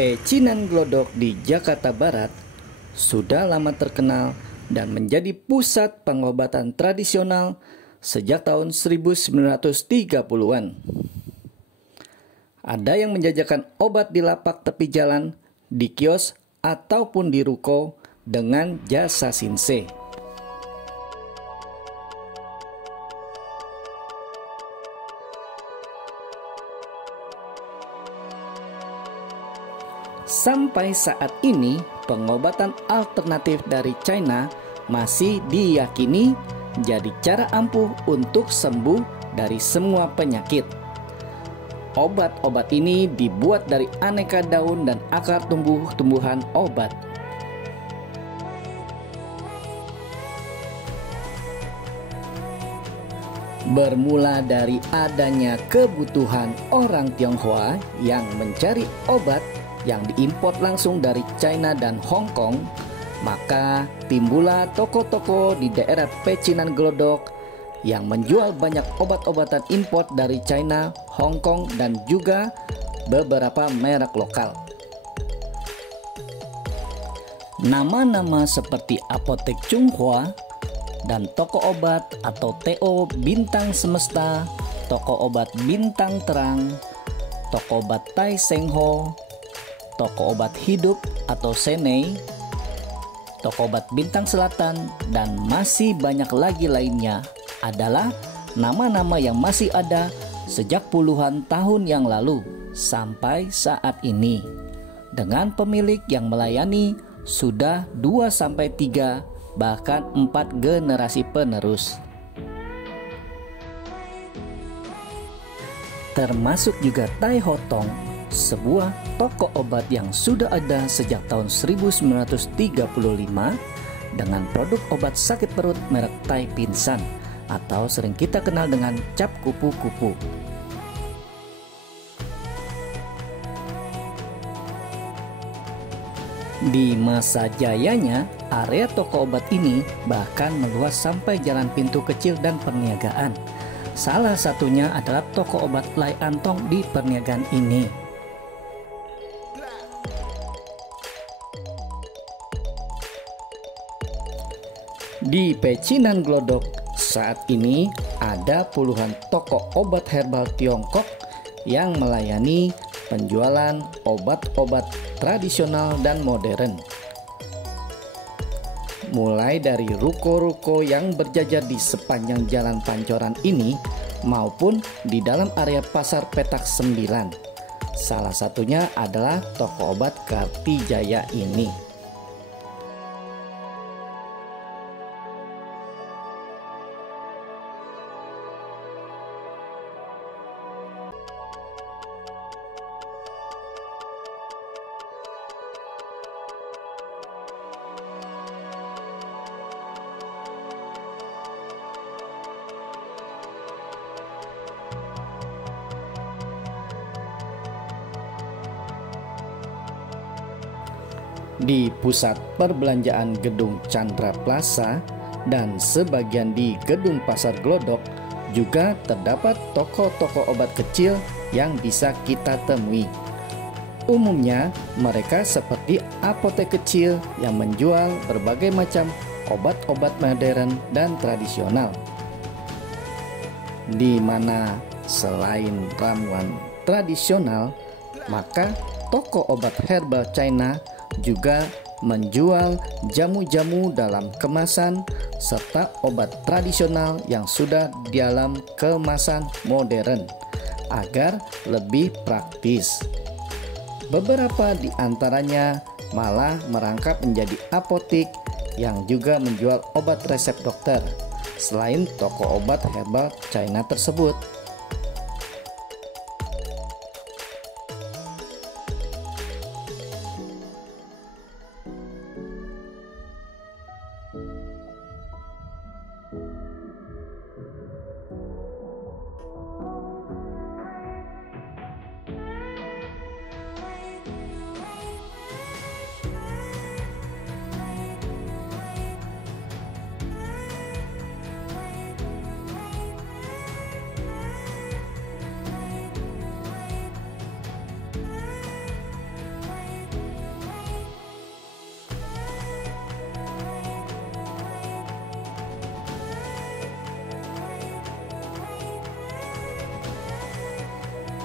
Pecinan Glodok di Jakarta Barat sudah lama terkenal dan menjadi pusat pengobatan tradisional sejak tahun 1930-an. Ada yang menjajakan obat di lapak tepi jalan, di kios, ataupun di ruko dengan jasa sinse. Sampai saat ini, pengobatan alternatif dari China masih diyakini jadi cara ampuh untuk sembuh dari semua penyakit. Obat-obat ini dibuat dari aneka daun dan akar tumbuh-tumbuhan obat. Bermula dari adanya kebutuhan orang Tionghoa yang mencari obat yang diimpor langsung dari China dan Hong Kong, maka timbullah toko-toko di daerah Pecinan Glodok yang menjual banyak obat-obatan impor dari China, Hong Kong, dan juga beberapa merek lokal. Nama-nama seperti Apotek Chunghwa dan toko obat atau TO Bintang Semesta, toko obat Bintang Terang, toko obat Tai Seng Ho, toko obat hidup atau Senei, toko obat Bintang Selatan, dan masih banyak lagi lainnya adalah nama-nama yang masih ada sejak puluhan tahun yang lalu sampai saat ini, dengan pemilik yang melayani sudah 2-3 bahkan 4 generasi penerus. Termasuk juga Tai Ho Tong, sebuah toko obat yang sudah ada sejak tahun 1935 dengan produk obat sakit perut merek Tai Pinsan atau sering kita kenal dengan cap kupu-kupu. Di masa jayanya, area toko obat ini bahkan meluas sampai jalan pintu kecil dan perniagaan. Salah satunya adalah toko obat Lai Antong di perniagaan ini. Di Pecinan Glodok saat ini ada puluhan toko obat herbal Tiongkok yang melayani penjualan obat-obat tradisional dan modern. Mulai dari ruko-ruko yang berjajar di sepanjang jalan Pancoran ini maupun di dalam area pasar Petak 9. Salah satunya adalah toko obat Kartijaya ini. Di pusat perbelanjaan Gedung Chandra Plaza dan sebagian di Gedung Pasar Glodok juga terdapat toko-toko obat kecil yang bisa kita temui. Umumnya mereka seperti apotek kecil yang menjual berbagai macam obat-obat modern dan tradisional, di mana selain ramuan tradisional, maka toko obat herbal China juga menjual jamu-jamu dalam kemasan serta obat tradisional yang sudah dalam kemasan modern agar lebih praktis. Beberapa di antaranya malah merangkap menjadi apotik yang juga menjual obat resep dokter selain toko obat herbal China tersebut.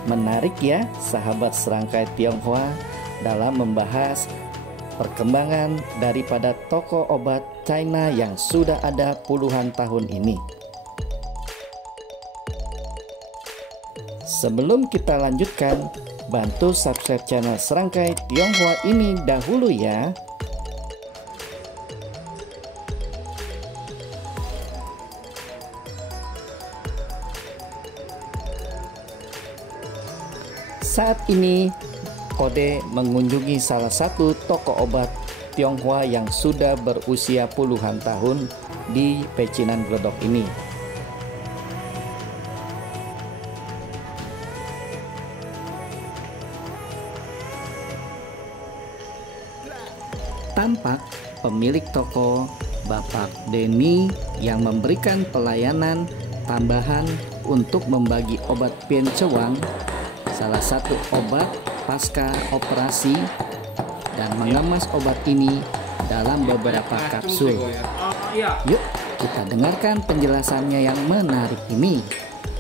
Menarik ya sahabat serangkai Tionghoa dalam membahas perkembangan daripada toko obat China yang sudah ada puluhan tahun ini. Sebelum kita lanjutkan, bantu subscribe channel serangkai Tionghoa ini dahulu ya. Saat ini Kode mengunjungi salah satu toko obat Tionghoa yang sudah berusia puluhan tahun di Pecinan Glodok ini. Tampak pemilik toko, Bapak Denny, yang memberikan pelayanan tambahan untuk membagi obat Pian Cewang, salah satu obat pasca operasi, dan mengemas obat ini dalam beberapa kapsul. Yuk kita dengarkan penjelasannya yang menarik ini.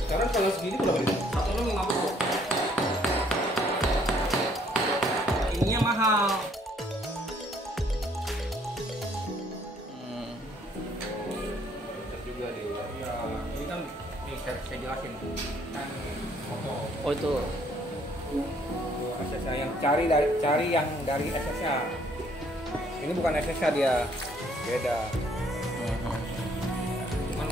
Sekarang kalau segini berapa ini? 150. Ininya mahal. Juga deh. Ya, ini kan saya jelasin kan foto. Oh itu. SSA yang cari yang dari SSA. Ini bukan SSA, dia beda. Cuman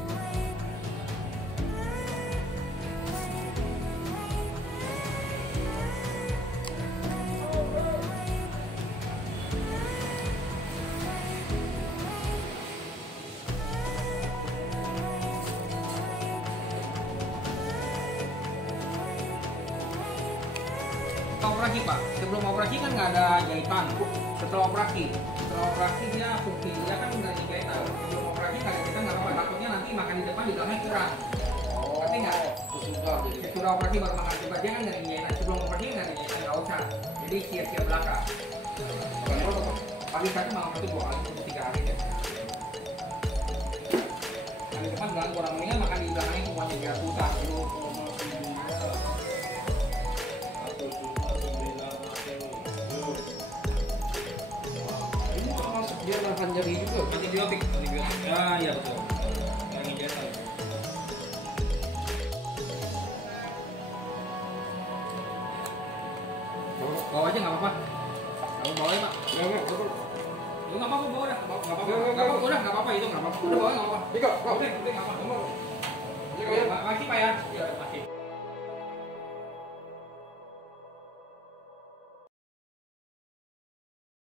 operasi Pak, sebelum operasi kan nggak ada jahitan. Setelah operasi dia fungsi, dia kan udah jahitan. Sebelum operasi nggak ada jahitan, nggak apa-apa. Takutnya nanti makan di depan di belakangnya kurang. Ngerti nggak? Sesudah operasi baru makan coba, dia kan nggak ada jahitan. Sebelum operasi nggak ada jahitan, nggak usah. Jadi siap-siap belakang. Pagi satu, malam satu, 2 kali, 3 hari deh. Makan di depan belakang kurang, mendingan makan di belakangnya semuanya biar susah. Dia nahan nyeri juga. Antibiotik. Ah iya betul. Yang injeksi. Bawa aja nggak apa-apa. Kamu bawa ya Pak. Lu nggak apa-apa bawa dah. Nggak apa-apa. Nggak apa-apa itu nggak apa-apa. Udah bawa nggak apa-apa. Udah nggak apa-apa. Makasih Pak ya. Iya makasih.